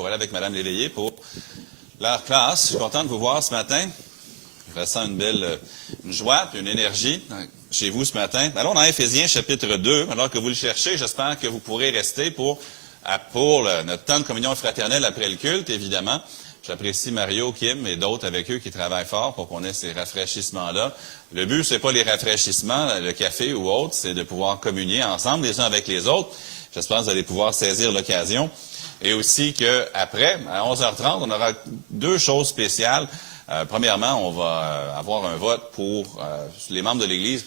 pour aller avec Mme Léveillé pour leur classe. Je suis content de vous voir ce matin. Je ressens une joie et une énergie chez vous ce matin. Allons dans Éphésiens chapitre 2. Alors que vous le cherchez, j'espère que vous pourrez rester pour notre temps de communion fraternelle après le culte, évidemment. J'apprécie Mario, Kim et d'autres avec eux qui travaillent fort pour qu'on ait ces rafraîchissements-là. Le but, c'est pas les rafraîchissements, le café ou autre, c'est de pouvoir communier ensemble les uns avec les autres. J'espère que vous allez pouvoir saisir l'occasion. Et aussi qu'après, à 11h30, on aura deux choses spéciales. Premièrement, on va avoir un vote pour les membres de l'Église.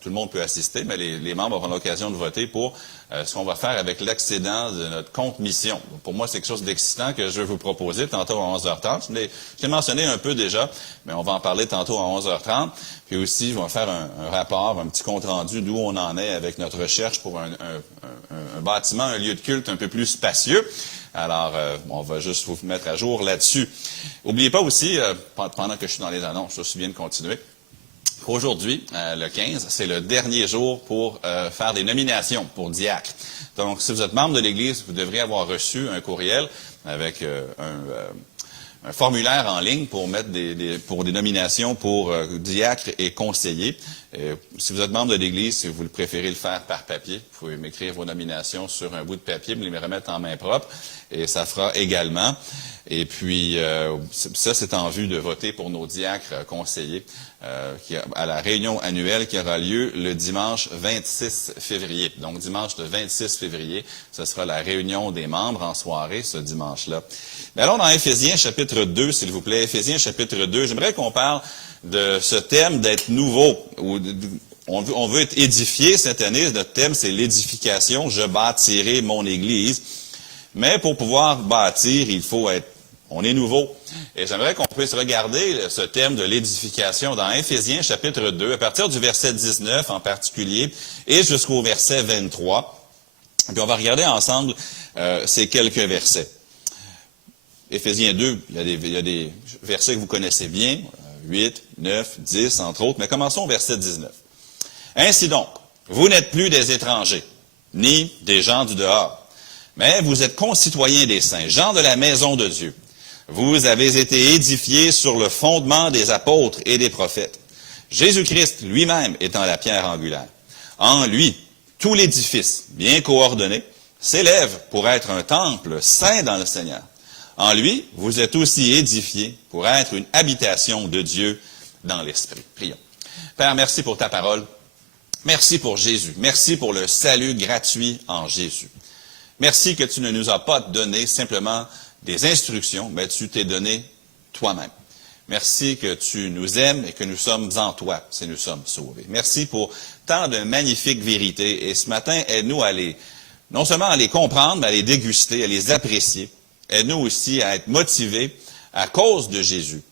Tout le monde peut assister, mais les membres auront l'occasion de voter pour ce qu'on va faire avec l'excédent de notre compte mission. Pour moi, c'est quelque chose d'excitant que je vais vous proposer tantôt à 11h30. Je l'ai mentionné un peu déjà, mais on va en parler tantôt à 11h30. Puis aussi, on va faire un rapport, un petit compte-rendu d'où on en est avec notre recherche pour un bâtiment, un lieu de culte un peu plus spacieux. Alors, on va juste vous mettre à jour là-dessus. N'oubliez pas aussi, pendant que je suis dans les annonces, je me souviens de continuer. Aujourd'hui, le 15, c'est le dernier jour pour faire des nominations pour diacre. Donc, si vous êtes membre de l'Église, vous devriez avoir reçu un courriel avec un formulaire en ligne pour mettre pour des nominations pour diacre et conseiller. Si vous êtes membre de l'Église, si vous préférez le faire par papier, vous pouvez m'écrire vos nominations sur un bout de papier, me les remettre en main propre, et ça fera également. Et puis, ça, c'est en vue de voter pour nos diacres conseillers à la réunion annuelle qui aura lieu le dimanche 26 février. Donc, dimanche le 26 février, ce sera la réunion des membres en soirée, ce dimanche-là. Mais allons dans Éphésiens chapitre 2, s'il vous plaît. Éphésiens chapitre 2. J'aimerais qu'on parle de ce thème d'être nouveau. On veut être édifié cette année. Notre thème, c'est l'édification. Je bâtirai mon Église. Mais pour pouvoir bâtir, on est nouveau. Et j'aimerais qu'on puisse regarder ce thème de l'édification dans Éphésiens chapitre 2, à partir du verset 19 en particulier, et jusqu'au verset 23. Puis on va regarder ensemble ces quelques versets. Éphésiens 2, il y a des versets que vous connaissez bien, 8, 9, 10, entre autres, mais commençons au verset 19. « Ainsi donc, vous n'êtes plus des étrangers, ni des gens du dehors, mais vous êtes concitoyens des saints, gens de la maison de Dieu. Vous avez été édifiés sur le fondement des apôtres et des prophètes, Jésus-Christ lui-même étant la pierre angulaire. En lui, tout l'édifice, bien coordonné, s'élève pour être un temple saint dans le Seigneur. En lui, vous êtes aussi édifiés pour être une habitation de Dieu dans l'Esprit. » Prions. Père, merci pour ta parole. Merci pour Jésus. Merci pour le salut gratuit en Jésus. Merci que tu ne nous as pas donné simplement des instructions, mais tu t'es donné toi-même. Merci que tu nous aimes et que nous sommes en toi si nous sommes sauvés. Merci pour tant de magnifiques vérités. Et ce matin, aide-nous non seulement à les comprendre, mais à les déguster, à les apprécier. Aide-nous aussi à être motivés à cause de Jésus,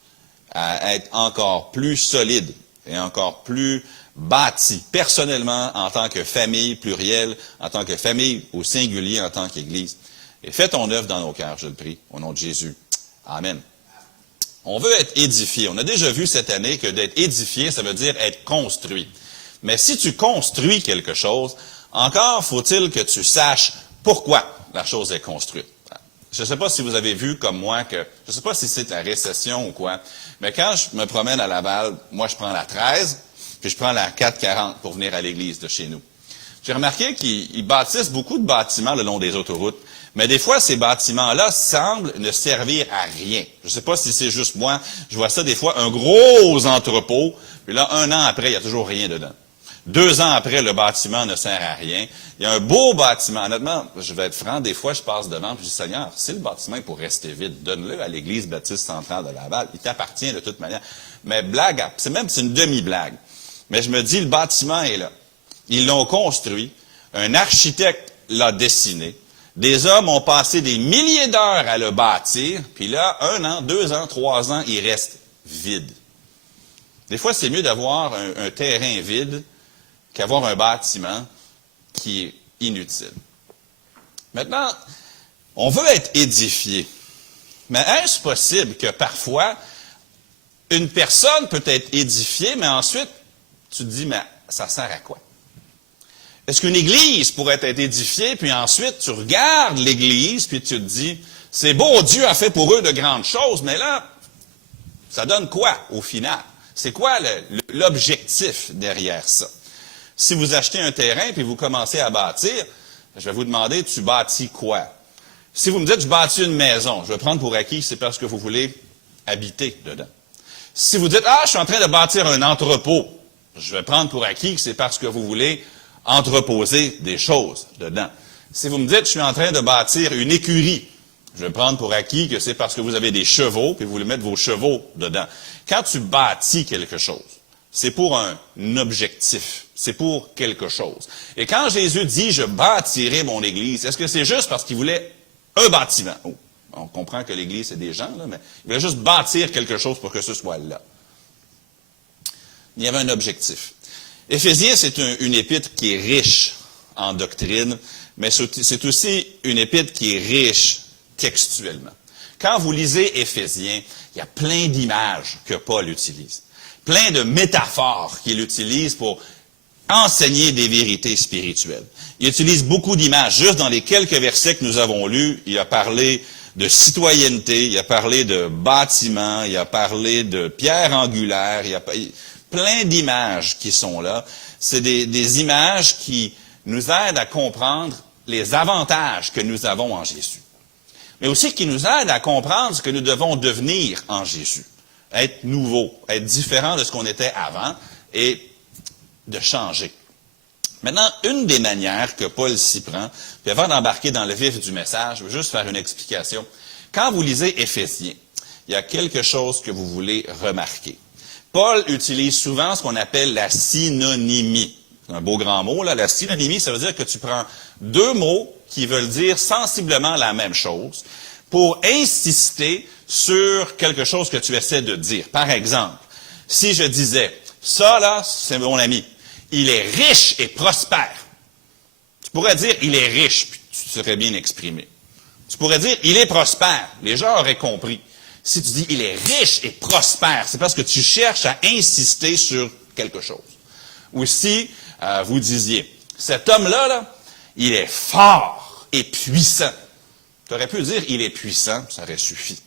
à être encore plus solides et encore plus bâtis, personnellement, en tant que famille plurielle, en tant que famille au singulier, en tant qu'Église. Et fais ton œuvre dans nos cœurs, je le prie, au nom de Jésus. Amen. On veut être édifié. On a déjà vu cette année que d'être édifié, ça veut dire être construit. Mais si tu construis quelque chose, encore faut-il que tu saches pourquoi la chose est construite. Je ne sais pas si vous avez vu comme moi je ne sais pas si c'est la récession ou quoi, mais quand je me promène à Laval, moi je prends la 13, puis je prends la 440 pour venir à l'église de chez nous. J'ai remarqué qu'ils bâtissent beaucoup de bâtiments le long des autoroutes, mais des fois ces bâtiments-là semblent ne servir à rien. Je ne sais pas si c'est juste moi, je vois ça des fois, un gros entrepôt, puis là, 1 an après, il n'y a toujours rien dedans. 2 ans après, le bâtiment ne sert à rien. Il y a un beau bâtiment. Honnêtement, je vais être franc, des fois, je passe devant et je dis, Seigneur, si le bâtiment est pour rester vide, donne-le à l'Église baptiste centrale de Laval. Il t'appartient de toute manière. Mais blague, c'est une demi-blague. Mais je me dis, le bâtiment est là. Ils l'ont construit. Un architecte l'a dessiné. Des hommes ont passé des milliers d'heures à le bâtir. Puis là, 1 an, 2 ans, 3 ans, il reste vide. Des fois, c'est mieux d'avoir un terrain vide qu'avoir un bâtiment qui est inutile. Maintenant, on veut être édifié. Mais est-ce possible que parfois, une personne peut être édifiée, mais ensuite, tu te dis, mais ça sert à quoi? Est-ce qu'une église pourrait être édifiée, puis ensuite, tu regardes l'église, puis tu te dis, C'est beau, Dieu a fait pour eux de grandes choses, mais là, ça donne quoi au final? C'est quoi l'objectif derrière ça? Si vous achetez un terrain puis vous commencez à bâtir, je vais vous demander, tu bâtis quoi? Si vous me dites, je bâtis une maison, je vais prendre pour acquis, c'est parce que vous voulez habiter dedans. Si vous dites, je suis en train de bâtir un entrepôt, je vais prendre pour acquis que c'est parce que vous voulez entreposer des choses dedans. Si vous me dites, je suis en train de bâtir une écurie, je vais prendre pour acquis que c'est parce que vous avez des chevaux et vous voulez mettre vos chevaux dedans. Quand tu bâtis quelque chose, c'est pour un objectif. C'est pour quelque chose. Et quand Jésus dit, je bâtirai mon Église, est-ce que c'est juste parce qu'il voulait un bâtiment? Oh, on comprend que l'Église, c'est des gens, là, mais il voulait juste bâtir quelque chose pour que ce soit là. Il y avait un objectif. Éphésiens, c'est une épître qui est riche en doctrine, mais c'est aussi une épître qui est riche textuellement. Quand vous lisez Éphésiens, il y a plein d'images que Paul utilise, plein de métaphores qu'il utilise pour enseigner des vérités spirituelles. Il utilise beaucoup d'images. Juste dans les quelques versets que nous avons lus, il a parlé de citoyenneté, il a parlé de bâtiments, il a parlé de pierres angulaires, il y a plein d'images qui sont là. C'est des images qui nous aident à comprendre les avantages que nous avons en Jésus. Mais aussi qui nous aident à comprendre ce que nous devons devenir en Jésus. Être nouveau, être différent de ce qu'on était avant et de changer. Maintenant, une des manières que Paul s'y prend, puis avant d'embarquer dans le vif du message, je veux juste faire une explication. Quand vous lisez Éphésiens, il y a quelque chose que vous voulez remarquer. Paul utilise souvent ce qu'on appelle la synonymie. C'est un beau grand mot, là. La synonymie, ça veut dire que tu prends deux mots qui veulent dire sensiblement la même chose pour insister sur quelque chose que tu essaies de dire. Par exemple, si je disais, ça là, c'est mon ami, il est riche et prospère. Tu pourrais dire, il est riche, puis tu serais bien exprimé. Tu pourrais dire, il est prospère. Les gens auraient compris. Si tu dis, il est riche et prospère, c'est parce que tu cherches à insister sur quelque chose. Ou si vous disiez, cet homme-là, là, il est fort et puissant. Tu aurais pu dire, il est puissant, ça aurait suffi.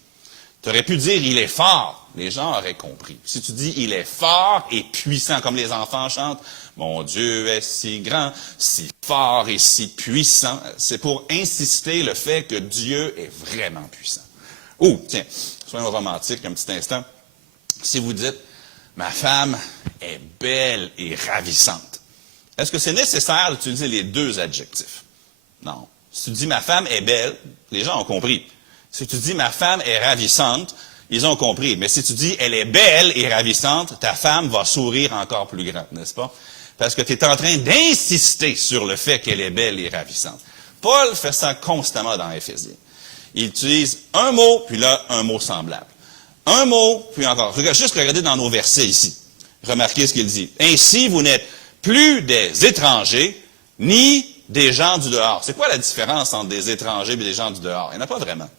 Tu aurais pu dire, il est fort. Les gens auraient compris. Si tu dis, il est fort et puissant, comme les enfants chantent, mon Dieu est si grand, si fort et si puissant, c'est pour insister le fait que Dieu est vraiment puissant. Ou, tiens, soyons romantiques un petit instant. Si vous dites, ma femme est belle et ravissante, est-ce que c'est nécessaire d'utiliser les deux adjectifs? Non. Si tu dis, ma femme est belle, les gens ont compris. Si tu dis, ma femme est ravissante, ils ont compris. Mais si tu dis, elle est belle et ravissante, ta femme va sourire encore plus grand, n'est-ce pas? Parce que tu es en train d'insister sur le fait qu'elle est belle et ravissante. Paul fait ça constamment dans Éphésiens. Il utilise un mot, puis là, un mot semblable. Un mot, puis encore. Juste regardez dans nos versets ici. Remarquez ce qu'il dit. Ainsi, vous n'êtes plus des étrangers, ni des gens du dehors. C'est quoi la différence entre des étrangers et des gens du dehors? Il n'y en a pas vraiment.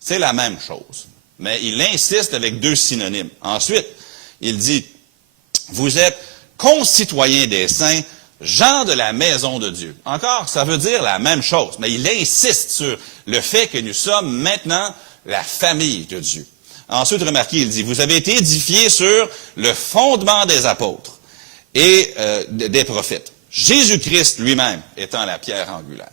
C'est la même chose. Mais il insiste avec deux synonymes. Ensuite, il dit, vous êtes concitoyens des saints, gens de la maison de Dieu. Encore, ça veut dire la même chose, mais il insiste sur le fait que nous sommes maintenant la famille de Dieu. Ensuite, remarquez, il dit, vous avez été édifiés sur le fondement des apôtres et des prophètes. Jésus-Christ lui-même étant la pierre angulaire.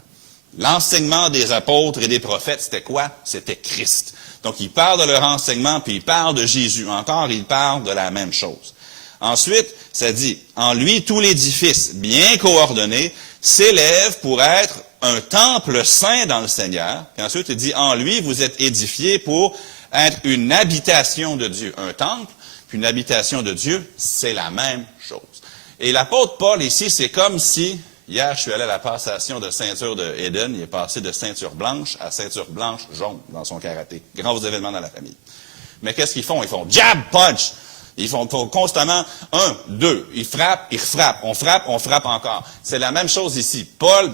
L'enseignement des apôtres et des prophètes, c'était quoi? C'était Christ. Donc, il parle de leur enseignement, puis il parle de Jésus. Encore, il parle de la même chose. Ensuite, ça dit, en lui, tout l'édifice, bien coordonné, s'élève pour être un temple saint dans le Seigneur. Puis ensuite, il dit, en lui, vous êtes édifiés pour être une habitation de Dieu. Un temple, puis une habitation de Dieu, c'est la même chose. Et l'apôtre Paul, ici, c'est comme si, hier, je suis allé à la passation de ceinture de Eden, il est passé de ceinture blanche à ceinture blanche jaune dans son karaté. Grands événements dans la famille. Mais qu'est-ce qu'ils font? Ils font jab, punch. Ils font constamment 1, 2. Ils frappent, ils frappent. On frappe encore. C'est la même chose ici. Paul,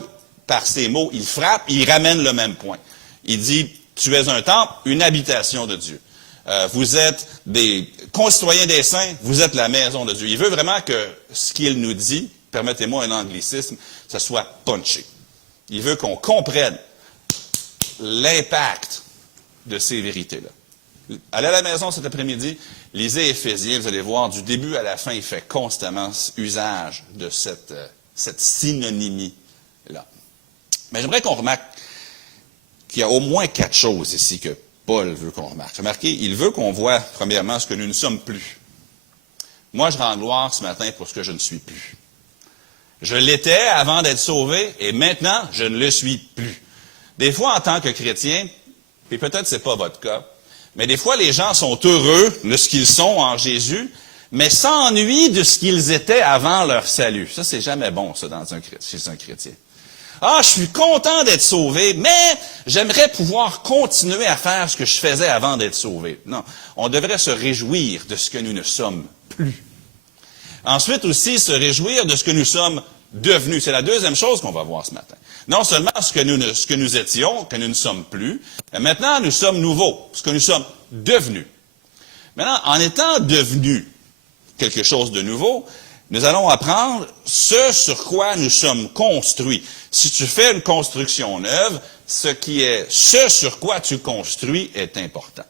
par ses mots, il frappe, il ramène le même point. Il dit, tu es un temple, une habitation de Dieu. Vous êtes des concitoyens des saints, vous êtes la maison de Dieu. Il veut vraiment que ce qu'il nous dit, permettez-moi un anglicisme, ce soit punché. Il veut qu'on comprenne l'impact de ces vérités-là. Allez à la maison cet après-midi, lisez Éphésiens, vous allez voir, du début à la fin, il fait constamment usage de cette synonymie-là. Mais j'aimerais qu'on remarque qu'il y a au moins 4 choses ici que Paul veut qu'on remarque. Remarquez, il veut qu'on voit, premièrement, ce que nous ne sommes plus. Moi, je rends gloire ce matin pour ce que je ne suis plus. Je l'étais avant d'être sauvé, et maintenant, je ne le suis plus. Des fois, en tant que chrétien, et peut-être c'est pas votre cas, mais des fois, les gens sont heureux de ce qu'ils sont en Jésus, mais s'ennuient de ce qu'ils étaient avant leur salut. Ça, c'est jamais bon, ça, chez un chrétien. Ah, je suis content d'être sauvé, mais j'aimerais pouvoir continuer à faire ce que je faisais avant d'être sauvé. Non, on devrait se réjouir de ce que nous ne sommes plus. Ensuite aussi, se réjouir de ce que nous sommes devenus. C'est la deuxième chose qu'on va voir ce matin. Non seulement ce que nous étions, que nous ne sommes plus, mais maintenant nous sommes nouveaux, ce que nous sommes devenus. Maintenant, en étant devenus quelque chose de nouveau, nous allons apprendre ce sur quoi nous sommes construits. Si tu fais une construction neuve, ce sur quoi tu construis est important.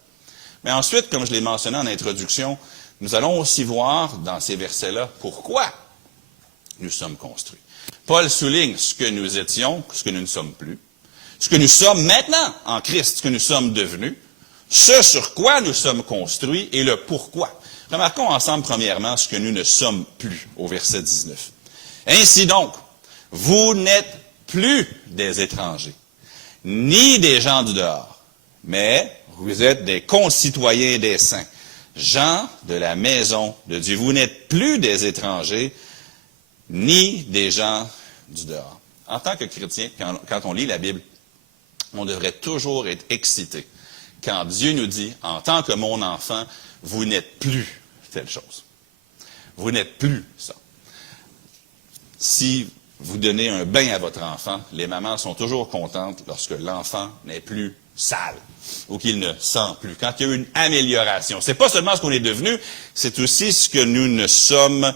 Mais ensuite, comme je l'ai mentionné en introduction, nous allons aussi voir dans ces versets-là pourquoi nous sommes construits. Paul souligne ce que nous étions, ce que nous ne sommes plus, ce que nous sommes maintenant en Christ, ce que nous sommes devenus, ce sur quoi nous sommes construits et le pourquoi. Remarquons ensemble premièrement ce que nous ne sommes plus au verset 19. Ainsi donc, vous n'êtes plus des étrangers, ni des gens du dehors, mais vous êtes des concitoyens des saints, gens de la maison de Dieu. Vous n'êtes plus des étrangers, ni des gens du dehors. En tant que chrétien, quand on lit la Bible, on devrait toujours être excité quand Dieu nous dit, en tant que mon enfant, vous n'êtes plus telle chose. Vous n'êtes plus ça. Si vous donnez un bain à votre enfant, les mamans sont toujours contentes lorsque l'enfant n'est plus sale ou qu'il ne sent plus. Quand il y a une amélioration. C'est pas seulement ce qu'on est devenu, c'est aussi ce que nous ne sommes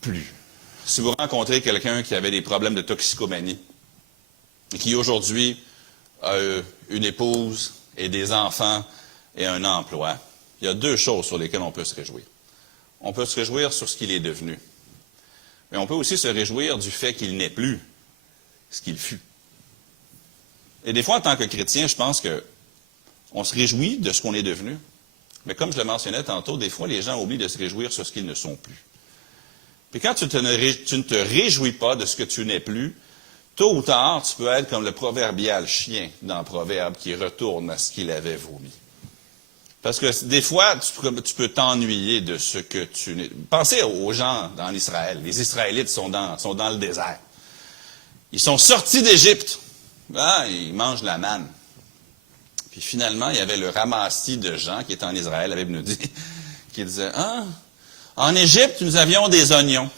plus. Si vous rencontrez quelqu'un qui avait des problèmes de toxicomanie et qui aujourd'hui a une épouse et des enfants et un emploi, il y a 2 choses sur lesquelles on peut se réjouir. On peut se réjouir sur ce qu'il est devenu, mais on peut aussi se réjouir du fait qu'il n'est plus ce qu'il fut. Et des fois, en tant que chrétien, je pense qu'on se réjouit de ce qu'on est devenu, mais comme je le mentionnais tantôt, des fois, les gens oublient de se réjouir sur ce qu'ils ne sont plus. Puis quand tu ne te réjouis pas de ce que tu n'es plus, tôt ou tard, tu peux être comme le proverbial chien dans Proverbe qui retourne à ce qu'il avait vomi. Parce que des fois, tu peux t'ennuyer de ce que tu n'es. Pensez aux gens dans l'Israël. Les Israélites sont dans le désert. Ils sont sortis d'Égypte. Ah, ils mangent la manne. Puis finalement, il y avait le ramassis de gens qui étaient en Israël, la Bible nous dit, qui disaient, ah, en Égypte, nous avions des oignons,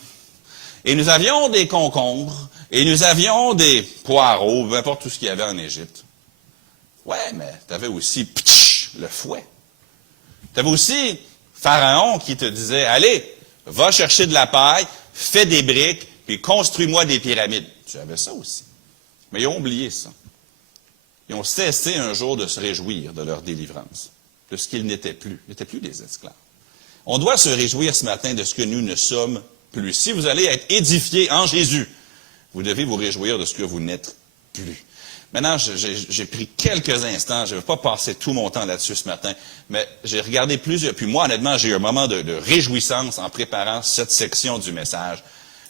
et nous avions des concombres, et nous avions des poireaux, peu importe tout ce qu'il y avait en Égypte. Ouais, mais tu avais aussi le fouet. Tu avais aussi Pharaon qui te disait, allez, va chercher de la paille, fais des briques, puis construis-moi des pyramides. Tu avais ça aussi. Mais ils ont oublié ça. Ils ont cessé un jour de se réjouir de leur délivrance, de ce qu'ils n'étaient plus. Ils n'étaient plus des esclaves. On doit se réjouir ce matin de ce que nous ne sommes plus. Si vous allez être édifiés en Jésus, vous devez vous réjouir de ce que vous n'êtes plus. Maintenant, j'ai pris quelques instants, je ne vais pas passer tout mon temps là-dessus ce matin, mais j'ai regardé plusieurs, puis moi, honnêtement, j'ai eu un moment de réjouissance en préparant cette section du message.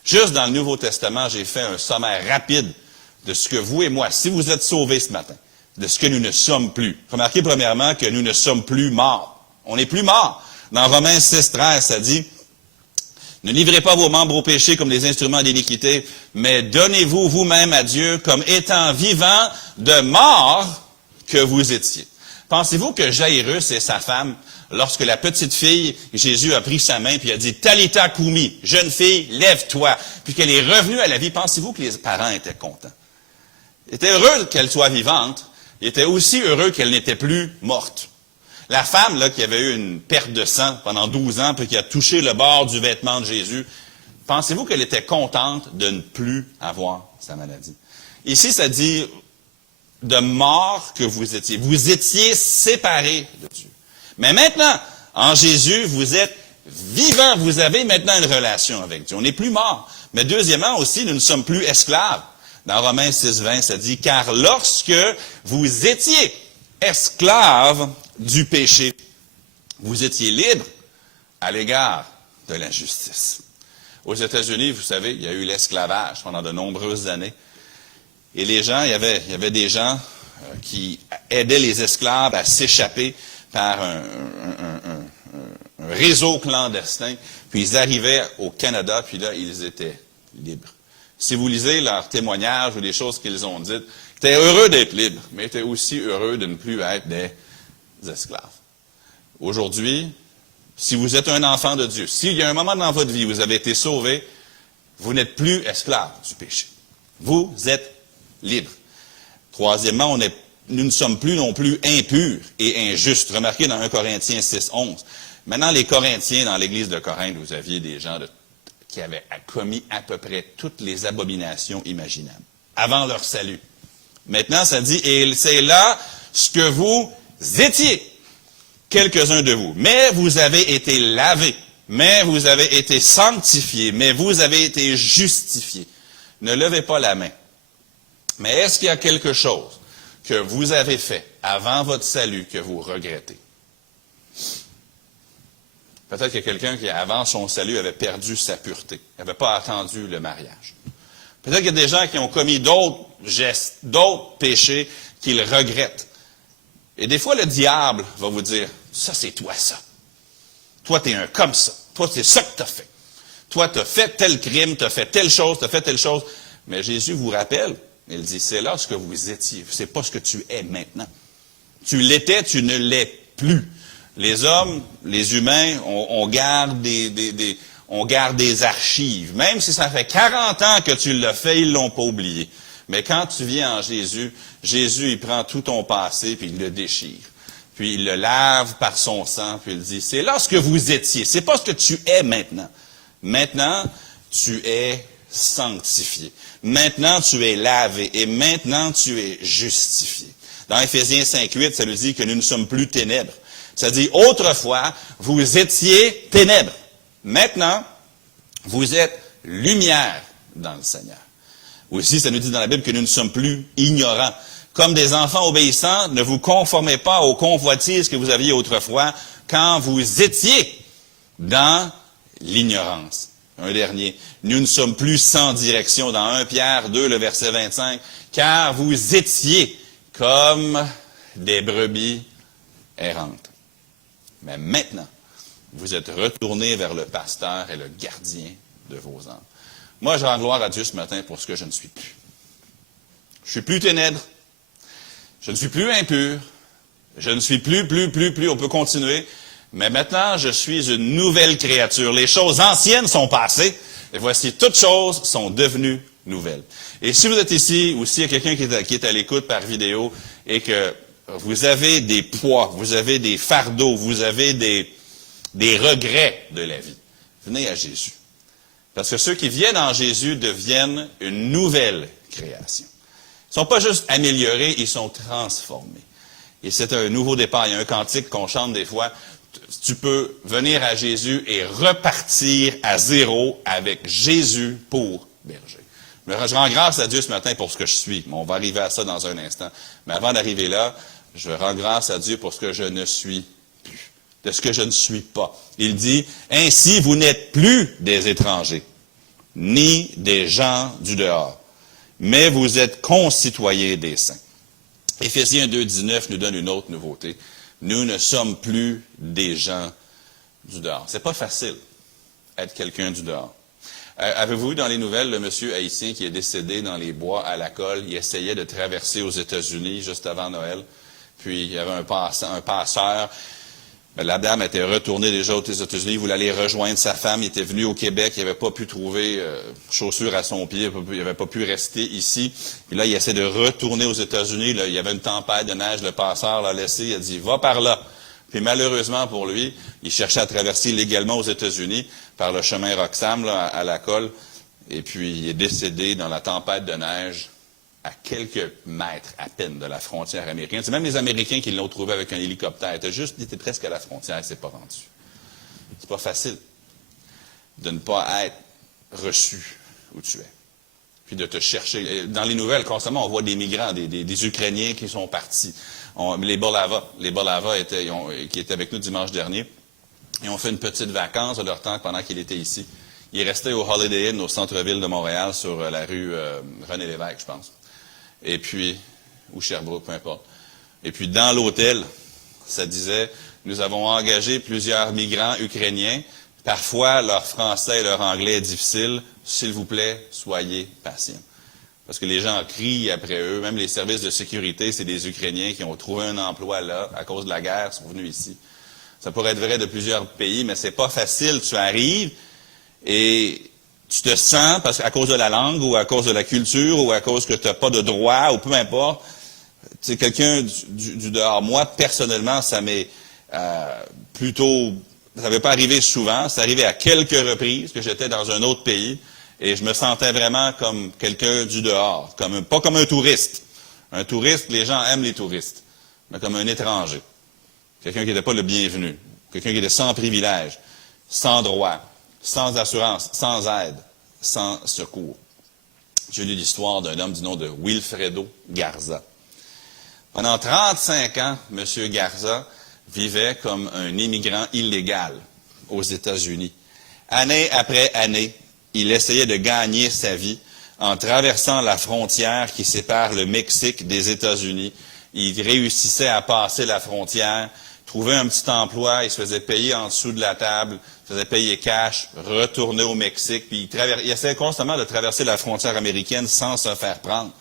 Juste dans le Nouveau Testament, j'ai fait un sommaire rapide de ce que vous et moi, si vous êtes sauvés ce matin, de ce que nous ne sommes plus. Remarquez premièrement que nous ne sommes plus morts. On n'est plus morts. Dans Romains 6,13, ça dit, « Ne livrez pas vos membres au péché comme des instruments d'iniquité, mais donnez-vous vous-même à Dieu comme étant vivants de mort que vous étiez. » Pensez-vous que Jairus et sa femme, lorsque la petite fille, Jésus a pris sa main puis a dit, « Talitha koumi, jeune fille, lève-toi », puis qu'elle est revenue à la vie, pensez-vous que les parents étaient contents? Ils étaient heureux qu'elle soit vivante, ils étaient aussi heureux qu'elle n'était plus morte. La femme là, qui avait eu une perte de sang pendant 12 ans, puis qui a touché le bord du vêtement de Jésus, pensez-vous qu'elle était contente de ne plus avoir sa maladie? Ici, ça dit, de mort que vous étiez. Vous étiez séparés de Dieu. Mais maintenant, en Jésus, vous êtes vivants. Vous avez maintenant une relation avec Dieu. On n'est plus mort. Mais deuxièmement aussi, nous ne sommes plus esclaves. Dans Romains 6:20, ça dit, « Car lorsque vous étiez esclaves du péché, vous étiez libres à l'égard de l'injustice. » Aux États-Unis, vous savez, il y a eu l'esclavage pendant de nombreuses années. Et les gens, il y avait des gens qui aidaient les esclaves à s'échapper par un réseau clandestin. Puis ils arrivaient au Canada, puis là, ils étaient libres. Si vous lisez leurs témoignages ou les choses qu'ils ont dites, ils étaient heureux d'être libres, mais ils étaient aussi heureux de ne plus être des esclaves. Aujourd'hui, si vous êtes un enfant de Dieu, s'il y a un moment dans votre vie où vous avez été sauvé, vous n'êtes plus esclave du péché. Vous êtes libre. Troisièmement, nous ne sommes plus non plus impurs et injustes. Remarquez dans 1 Corinthiens 6:11. Maintenant, les Corinthiens, dans l'église de Corinthe, vous aviez des gens qui avaient commis à peu près toutes les abominations imaginables, avant leur salut. Maintenant, ça dit, et c'est là ce que vous étiez, quelques-uns de vous. Mais vous avez été lavés, mais vous avez été sanctifiés, mais vous avez été justifiés. Ne levez pas la main. Mais est-ce qu'il y a quelque chose que vous avez fait avant votre salut que vous regrettez? Peut-être qu'il y a quelqu'un qui, avant son salut, avait perdu sa pureté, n'avait pas attendu le mariage. Peut-être qu'il y a des gens qui ont commis d'autres gestes, d'autres péchés qu'ils regrettent. Et des fois, le diable va vous dire, ça, c'est toi, ça. Toi, tu es un comme ça. Toi, c'est ça que tu as fait. Toi, tu as fait tel crime, tu as fait telle chose, tu as fait telle chose. Mais Jésus vous rappelle, il dit, c'est là ce que vous étiez. C'est pas ce que tu es maintenant. Tu l'étais, tu ne l'es plus. Les hommes, les humains, on garde des archives. Même si ça fait 40 ans que tu l'as fait, ils l'ont pas oublié. Mais quand tu viens en Jésus, Jésus, il prend tout ton passé, puis il le déchire. Puis il le lave par son sang, puis il dit, c'est là ce que vous étiez. C'est pas ce que tu es maintenant. Maintenant, tu es sanctifié. Maintenant, tu es lavé. Et maintenant, tu es justifié. Dans Éphésiens 5:8, ça nous dit que nous ne sommes plus ténèbres. Ça dit, autrefois, vous étiez ténèbres. Maintenant, vous êtes lumière dans le Seigneur. Aussi, ça nous dit dans la Bible que nous ne sommes plus ignorants. Comme des enfants obéissants, ne vous conformez pas aux convoitises que vous aviez autrefois quand vous étiez dans l'ignorance. Un dernier. Nous ne sommes plus sans direction. Dans 1 Pierre 2, le verset 25, car vous étiez comme des brebis errantes. Mais maintenant, vous êtes retournés vers le pasteur et le gardien de vos âmes. Moi, je rends gloire à Dieu ce matin pour ce que je ne suis plus. Je suis plus ténèbres. Je ne suis plus impur. Je ne suis plus, on peut continuer. Mais maintenant, je suis une nouvelle créature. Les choses anciennes sont passées, et voici, toutes choses sont devenues nouvelles. Et si vous êtes ici, ou s'il y a quelqu'un qui est à l'écoute par vidéo, et que vous avez des poids, vous avez des fardeaux, vous avez des regrets de la vie, venez à Jésus. Parce que ceux qui viennent en Jésus deviennent une nouvelle création. Ils ne sont pas juste améliorés, ils sont transformés. Et c'est un nouveau départ. Il y a un cantique qu'on chante des fois. Tu peux venir à Jésus et repartir à zéro avec Jésus pour berger. Je rends grâce à Dieu ce matin pour ce que je suis. On va arriver à ça dans un instant. Mais avant d'arriver là, je rends grâce à Dieu pour ce que je ne suis plus, de ce que je ne suis pas. Il dit, « Ainsi, vous n'êtes plus des étrangers, ni des gens du dehors, mais vous êtes concitoyens des saints. » Éphésiens 2:19 nous donne une autre nouveauté. Nous ne sommes plus des gens du dehors. C'est pas facile être quelqu'un du dehors. Avez-vous vu dans les nouvelles le monsieur haïtien qui est décédé dans les bois à la colle? Il essayait de traverser aux États-Unis juste avant Noël. Puis il y avait un passeur. La dame était retournée déjà aux États-Unis. Il voulait aller rejoindre sa femme. Il était venu au Québec. Il n'avait pas pu trouver chaussures à son pied. Il n'avait pas pu rester ici. Puis là, il essaie de retourner aux États-Unis. Là, il y avait une tempête de neige. Le passeur l'a laissé. Il a dit, va par là. Puis malheureusement pour lui, il cherchait à traverser légalement aux États-Unis par le chemin Roxham là, à la colle. Et puis il est décédé dans la tempête de neige à quelques mètres à peine de la frontière américaine. C'est même les Américains qui l'ont trouvé avec un hélicoptère. Il était presque à la frontière, il ne s'est pas rendu. C'est pas facile de ne pas être reçu où tu es. Puis de te chercher. Dans les nouvelles, constamment, on voit des migrants, des Ukrainiens qui sont partis. Les Bolava qui étaient avec nous dimanche dernier, ils ont fait une petite vacance de leur temps pendant qu'il était ici. Il est resté au Holiday Inn, au centre-ville de Montréal, sur la rue René-Lévesque, je pense. Et puis, ou Sherbrooke, peu importe. Et puis, dans l'hôtel, ça disait, nous avons engagé plusieurs migrants ukrainiens. Parfois, leur français et leur anglais est difficile. S'il vous plaît, soyez patients. Parce que les gens crient après eux, même les services de sécurité, c'est des Ukrainiens qui ont trouvé un emploi là, à cause de la guerre, sont venus ici. Ça pourrait être vrai de plusieurs pays, mais c'est pas facile. Tu arrives et tu te sens, parce qu'à cause de la langue, ou à cause de la culture, ou à cause que tu n'as pas de droit, ou peu importe, tu sais, quelqu'un du dehors. Moi, personnellement, ça m'est plutôt... Ça n'avait pas arrivé souvent. C'est arrivé à quelques reprises que j'étais dans un autre pays et je me sentais vraiment comme quelqu'un du dehors, pas comme un touriste. Un touriste, les gens aiment les touristes, mais comme un étranger. Quelqu'un qui n'était pas le bienvenu. Quelqu'un qui était sans privilège, sans droit, sans assurance, sans aide, sans secours. J'ai lu l'histoire d'un homme du nom de Wilfredo Garza. Pendant 35 ans, M. Garza vivait comme un immigrant illégal aux États-Unis. Année après année, il essayait de gagner sa vie en traversant la frontière qui sépare le Mexique des États-Unis. Il réussissait à passer la frontière, trouvait un petit emploi, il se faisait payer en dessous de la table, se faisait payer cash, retournait au Mexique, puis il essayait constamment de traverser la frontière américaine sans se faire prendre.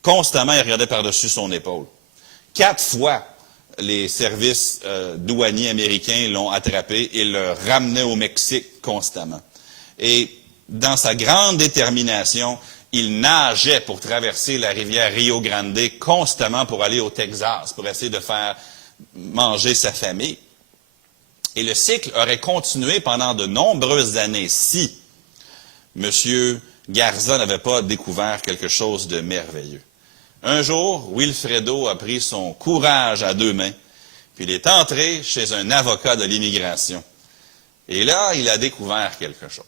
Constamment, il regardait par-dessus son épaule. 4 fois, les services douaniers américains l'ont attrapé et le ramenaient au Mexique constamment. Et dans sa grande détermination, il nageait pour traverser la rivière Rio Grande constamment pour aller au Texas, pour essayer de faire manger sa famille. Et le cycle aurait continué pendant de nombreuses années si M. Garza n'avait pas découvert quelque chose de merveilleux. Un jour, Wilfredo a pris son courage à 2 mains, puis il est entré chez un avocat de l'immigration. Et là, il a découvert quelque chose.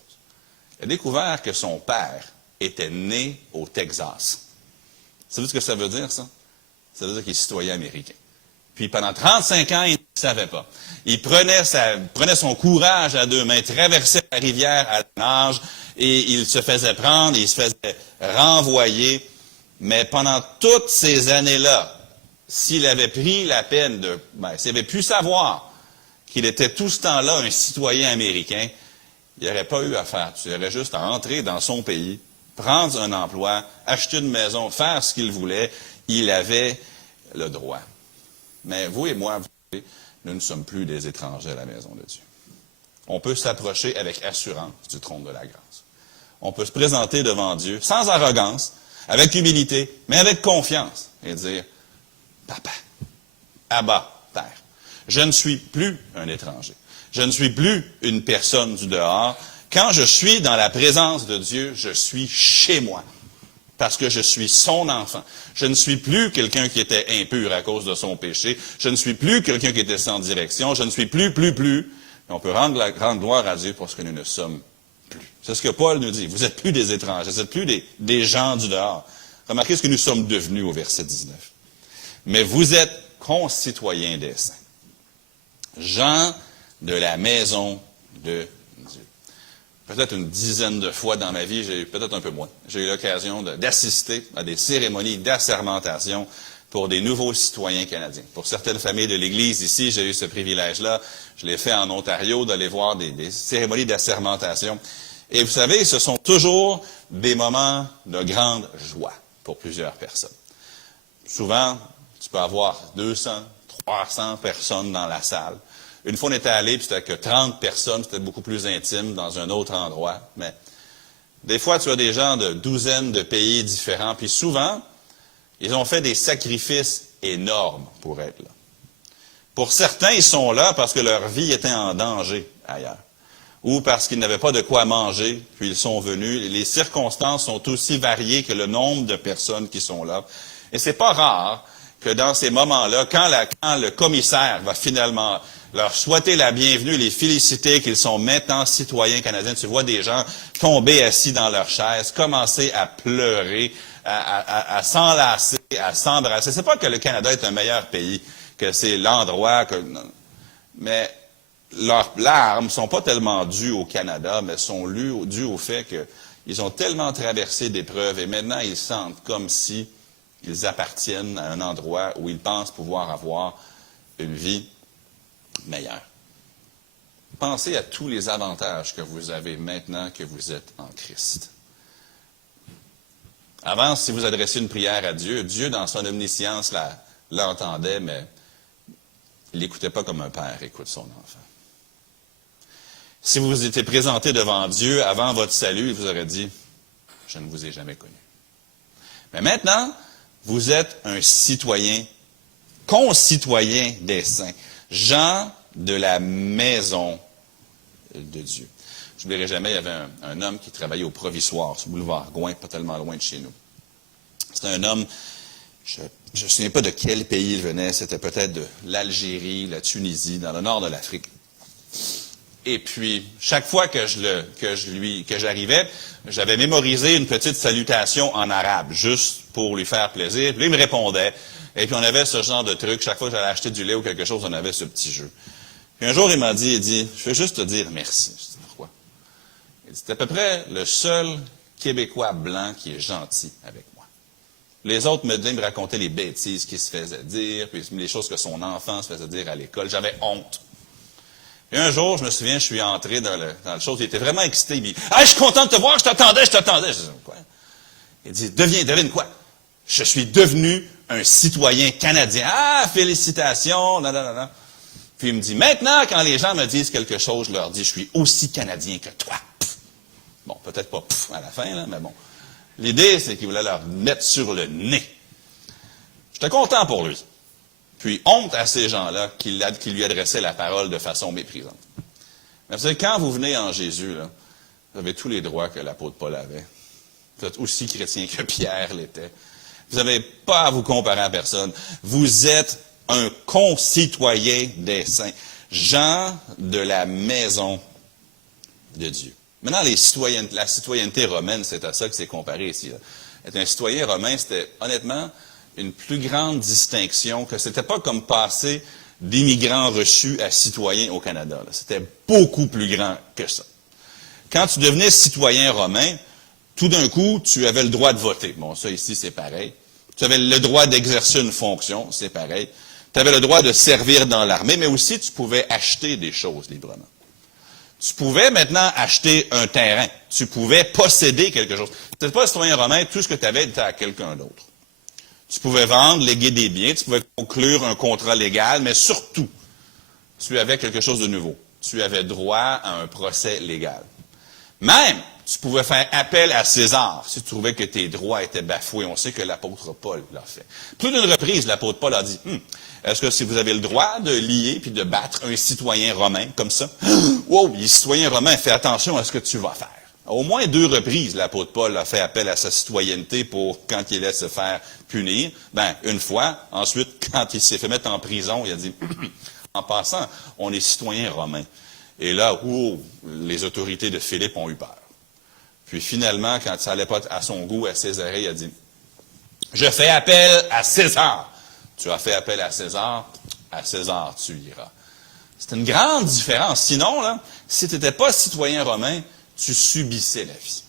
Il a découvert que son père était né au Texas. Vous savez ce que ça veut dire, ça? Ça veut dire qu'il est citoyen américain. Puis pendant 35 ans, il ne savait pas. Il prenait son courage à 2 mains, traversait la rivière à la nage, et il se faisait prendre, il se faisait renvoyer. Mais pendant toutes ces années-là, s'il avait pris la peine s'il avait pu savoir qu'il était tout ce temps-là un citoyen américain, il n'aurait pas eu à faire. Il aurait juste à entrer dans son pays, prendre un emploi, acheter une maison, faire ce qu'il voulait. Il avait le droit. Mais vous et moi, nous ne sommes plus des étrangers à la maison de Dieu. On peut s'approcher avec assurance du trône de la grâce. On peut se présenter devant Dieu sans arrogance, avec humilité, mais avec confiance, et dire, Papa, Abba, Père, je ne suis plus un étranger. Je ne suis plus une personne du dehors. Quand je suis dans la présence de Dieu, je suis chez moi, parce que je suis son enfant. Je ne suis plus quelqu'un qui était impur à cause de son péché. Je ne suis plus quelqu'un qui était sans direction. Je ne suis plus. Et on peut rendre gloire à Dieu pour ce que nous ne sommes plus. C'est ce que Paul nous dit. Vous n'êtes plus des étrangers, vous n'êtes plus des gens du dehors. Remarquez ce que nous sommes devenus au verset 19. Mais vous êtes concitoyens des saints, gens de la maison de Dieu. Peut-être une dizaine de fois dans ma vie, peut-être un peu moins, j'ai eu l'occasion d'assister à des cérémonies d'assermentation pour des nouveaux citoyens canadiens. Pour certaines familles de l'Église ici, j'ai eu ce privilège-là. Je l'ai fait en Ontario, d'aller voir des cérémonies d'assermentation. Et vous savez, ce sont toujours des moments de grande joie pour plusieurs personnes. Souvent, tu peux avoir 200, 300 personnes dans la salle. Une fois, on était allé, puis c'était que 30 personnes, c'était beaucoup plus intime dans un autre endroit. Mais des fois, tu as des gens de douzaines de pays différents, puis souvent, ils ont fait des sacrifices énormes pour être là. Pour certains, ils sont là parce que leur vie était en danger ailleurs. ou parce qu'ils n'avaient pas de quoi manger, puis ils sont venus. Les circonstances sont aussi variées que le nombre de personnes qui sont là. Et c'est pas rare que dans ces moments-là, quand le commissaire va finalement leur souhaiter la bienvenue, les féliciter qu'ils sont maintenant citoyens canadiens, tu vois des gens tomber assis dans leur chaise, commencer à pleurer, à s'enlacer, à s'embrasser. C'est pas que le Canada est un meilleur pays, que c'est l'endroit que... Mais leurs larmes ne sont pas tellement dues au Canada, mais sont dues au fait qu'ils ont tellement traversé d'épreuves et maintenant ils sentent comme si ils appartiennent à un endroit où ils pensent pouvoir avoir une vie meilleure. Pensez à tous les avantages que vous avez maintenant que vous êtes en Christ. Avant, si vous adressiez une prière à Dieu, Dieu, dans son omniscience, l'entendait, mais il n'écoutait pas comme un père écoute son enfant. Si vous vous étiez présenté devant Dieu avant votre salut, il vous aurait dit, « Je ne vous ai jamais connu. » Mais maintenant, vous êtes un citoyen, concitoyen des saints, gens de la maison de Dieu. Je n'oublierai jamais, il y avait un homme qui travaillait au Provisoire, sur le boulevard Gouin, pas tellement loin de chez nous. C'était un homme, je ne me souviens pas de quel pays il venait, c'était peut-être de l'Algérie, la Tunisie, dans le nord de l'Afrique. Et puis, chaque fois que j'arrivais, j'avais mémorisé une petite salutation en arabe, juste pour lui faire plaisir. Puis il me répondait. Et puis on avait ce genre de truc. Chaque fois que j'allais acheter du lait ou quelque chose, on avait ce petit jeu. Puis un jour, il m'a dit, je veux juste te dire merci. Je dis, pourquoi? Il dit, c'est à peu près le seul Québécois blanc qui est gentil avec moi. Les autres me racontaient les bêtises qu'il se faisait dire, puis les choses que son enfant se faisait dire à l'école. J'avais honte. Et un jour, je me souviens, je suis entré dans le chose, il était vraiment excité, il me dit, « Ah, je suis content de te voir, je t'attendais. » Je dis, « Quoi? » Il dit, « Devine quoi? Je suis devenu un citoyen canadien. »« Ah, félicitations, non. » Puis il me dit, « Maintenant, quand les gens me disent quelque chose, je leur dis, je suis aussi canadien que toi. » Bon, peut-être pas à la fin, là, mais bon. L'idée, c'est qu'il voulait leur mettre sur le nez. J'étais content pour lui. Puis honte à ces gens-là qui lui adressaient la parole de façon méprisante. Mais vous savez, quand vous venez en Jésus, là, vous avez tous les droits que l'apôtre Paul avait. Vous êtes aussi chrétien que Pierre l'était. Vous n'avez pas à vous comparer à personne. Vous êtes un concitoyen des saints, gens de la maison de Dieu. Maintenant, la citoyenneté romaine, c'est à ça que c'est comparé ici. Là. Être un citoyen romain, c'était honnêtement une plus grande distinction, que c'était pas comme passer d'immigrants reçus à citoyens au Canada. C'était beaucoup plus grand que ça. Quand tu devenais citoyen romain, tout d'un coup, tu avais le droit de voter. Bon, ça ici, c'est pareil. Tu avais le droit d'exercer une fonction, c'est pareil. Tu avais le droit de servir dans l'armée, mais aussi tu pouvais acheter des choses librement. Tu pouvais maintenant acheter un terrain. Tu pouvais posséder quelque chose. Tu n'étais pas citoyen romain, tout ce que tu avais était à quelqu'un d'autre. Tu pouvais vendre, léguer des biens, tu pouvais conclure un contrat légal, mais surtout, tu avais quelque chose de nouveau. Tu avais droit à un procès légal. Même, tu pouvais faire appel à César si tu trouvais que tes droits étaient bafoués. On sait que l'apôtre Paul l'a fait. Plus d'une reprise, l'apôtre Paul a dit, est-ce que si vous avez le droit de lier puis de battre un citoyen romain comme ça? Wow, il est citoyen romain, fais attention à ce que tu vas faire. Au moins 2 reprises, l'apôtre Paul a fait appel à sa citoyenneté pour quand il allait se faire punir. Une fois. Ensuite, quand il s'est fait mettre en prison, il a dit, en passant, on est citoyen romain. Et là, les autorités de Philippe ont eu peur. Puis finalement, quand ça n'allait pas à son goût, à Césarée, il a dit, je fais appel à César. Tu as fait appel à César tu iras. C'est une grande différence. Sinon, là, si tu n'étais pas citoyen romain, tu subissais la vie.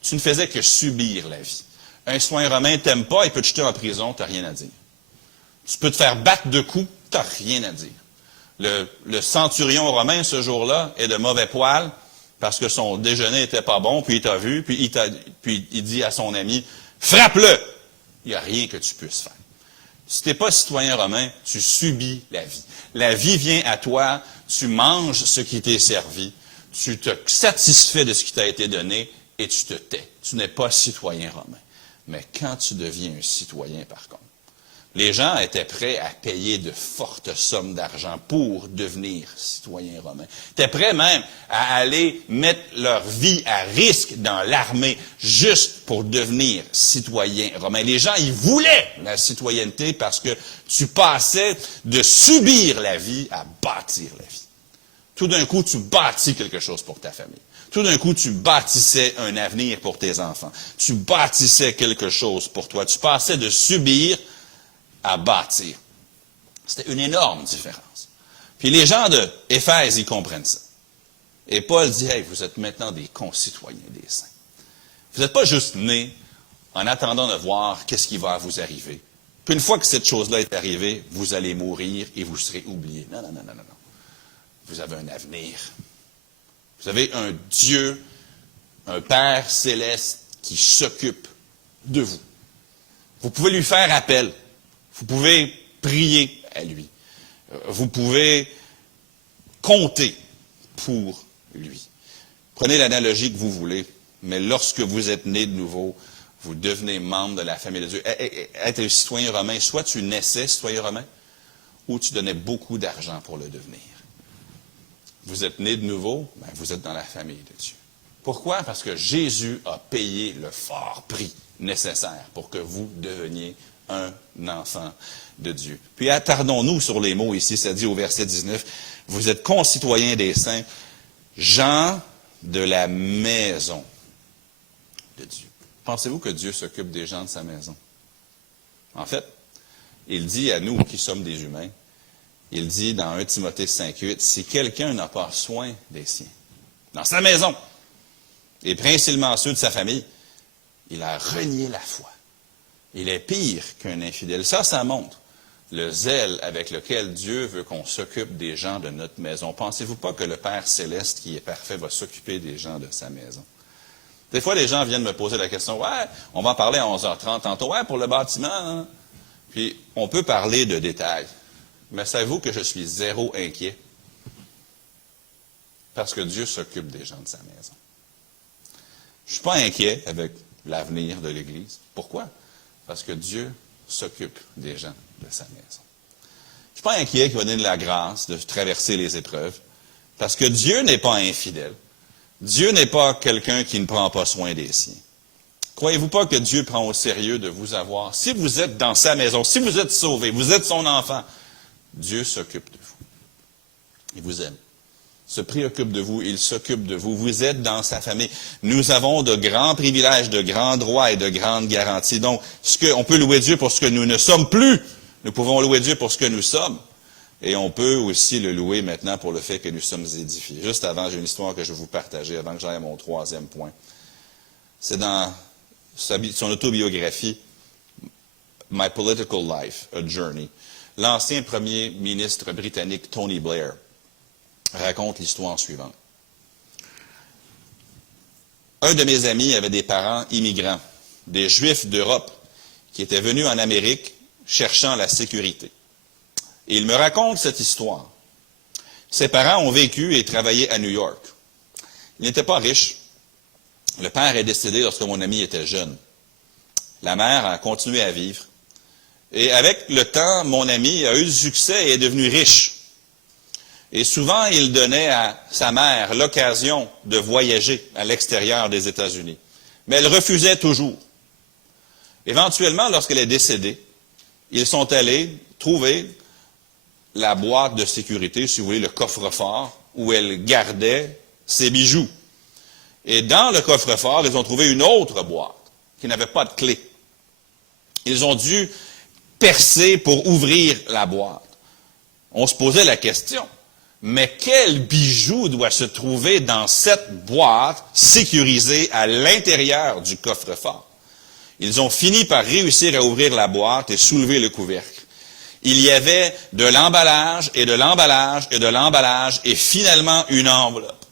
Tu ne faisais que subir la vie. Un citoyen romain t'aime pas, il peut te jeter en prison, tu n'as rien à dire. Tu peux te faire battre de coups, tu n'as rien à dire. Le centurion romain, ce jour-là, est de mauvais poil parce que son déjeuner n'était pas bon, puis il t'a vu, puis il dit à son ami, frappe-le! Il n'y a rien que tu puisses faire. Si tu n'es pas citoyen romain, tu subis la vie. La vie vient à toi, tu manges ce qui t'est servi, tu te satisfais de ce qui t'a été donné et tu te tais. Tu n'es pas citoyen romain. Mais quand tu deviens un citoyen, par contre, Les gens étaient prêts à payer de fortes sommes d'argent pour devenir citoyens romains. Ils étaient prêts même à aller mettre leur vie à risque dans l'armée juste pour devenir citoyens romains. Les gens, ils voulaient la citoyenneté parce que tu passais de subir la vie à bâtir la vie. Tout d'un coup, tu bâtis quelque chose pour ta famille. Tout d'un coup, tu bâtissais un avenir pour tes enfants. Tu bâtissais quelque chose pour toi. Tu passais de subir à bâtir. C'était une énorme différence. Puis les gens de Éphèse, ils comprennent ça. Et Paul dit, hey, vous êtes maintenant des concitoyens des saints. Vous n'êtes pas juste nés en attendant de voir qu'est-ce qui va vous arriver. Puis une fois que cette chose-là est arrivée, vous allez mourir et vous serez oubliés. Non, non, non, non, non. Vous avez un avenir. Vous avez un Dieu, un Père céleste qui s'occupe de vous. Vous pouvez lui faire appel. Vous pouvez prier à lui. Vous pouvez compter pour lui. Prenez l'analogie que vous voulez, mais lorsque vous êtes né de nouveau, vous devenez membre de la famille de Dieu. Être un citoyen romain, soit tu naissais citoyen romain, ou tu donnais beaucoup d'argent pour le devenir. Vous êtes né de nouveau, ben vous êtes dans la famille de Dieu. Pourquoi? Parce que Jésus a payé le fort prix nécessaire pour que vous deveniez un enfant de Dieu. Puis attardons-nous sur les mots ici, ça dit au verset 19, vous êtes concitoyens des saints, gens de la maison de Dieu. Pensez-vous que Dieu s'occupe des gens de sa maison? En fait, il dit à nous qui sommes des humains, il dit dans 1 Timothée 5,8, si quelqu'un n'a pas soin des siens, dans sa maison, et principalement ceux de sa famille, il a renié la foi. Il est pire qu'un infidèle. Ça montre le zèle avec lequel Dieu veut qu'on s'occupe des gens de notre maison. Pensez-vous pas que le Père céleste qui est parfait va s'occuper des gens de sa maison? Des fois, les gens viennent me poser la question, ouais, on va en parler à 11h30 tantôt, ouais, pour le bâtiment, hein? Puis on peut parler de détails. Mais savez-vous que je suis zéro inquiet? Parce que Dieu s'occupe des gens de sa maison. Je ne suis pas inquiet avec l'avenir de l'Église. Pourquoi? Parce que Dieu s'occupe des gens de sa maison. Je ne suis pas inquiet qu'il va donner de la grâce de traverser les épreuves. Parce que Dieu n'est pas infidèle. Dieu n'est pas quelqu'un qui ne prend pas soin des siens. Croyez-vous pas que Dieu prend au sérieux de vous avoir? Si vous êtes dans sa maison, si vous êtes sauvé, vous êtes son enfant, Dieu s'occupe de vous. Il vous aime. Il se préoccupe de vous, il s'occupe de vous. Vous êtes dans sa famille. Nous avons de grands privilèges, de grands droits et de grandes garanties. Donc, on peut louer Dieu pour ce que nous ne sommes plus. Nous pouvons louer Dieu pour ce que nous sommes. Et on peut aussi le louer maintenant pour le fait que nous sommes édifiés. Juste avant, j'ai une histoire que je vais vous partager avant que j'aille à mon troisième point. C'est dans son autobiographie, My Political Life, A Journey. L'ancien premier ministre britannique Tony Blair raconte l'histoire suivante. Un de mes amis avait des parents immigrants, des Juifs d'Europe, qui étaient venus en Amérique cherchant la sécurité. Et il me raconte cette histoire. Ses parents ont vécu et travaillé à New York. Ils n'étaient pas riches. Le père est décédé lorsque mon ami était jeune. La mère a continué à vivre. Et avec le temps, mon ami a eu du succès et est devenu riche. Et souvent, il donnait à sa mère l'occasion de voyager à l'extérieur des États-Unis. Mais elle refusait toujours. Éventuellement, lorsqu'elle est décédée, ils sont allés trouver la boîte de sécurité, si vous voulez, le coffre-fort, où elle gardait ses bijoux. Et dans le coffre-fort, ils ont trouvé une autre boîte qui n'avait pas de clé. Ils ont dû percer pour ouvrir la boîte. On se posait la question, mais quel bijou doit se trouver dans cette boîte sécurisée à l'intérieur du coffre-fort? Ils ont fini par réussir à ouvrir la boîte et soulever le couvercle. Il y avait de l'emballage et de l'emballage et de l'emballage et finalement une enveloppe.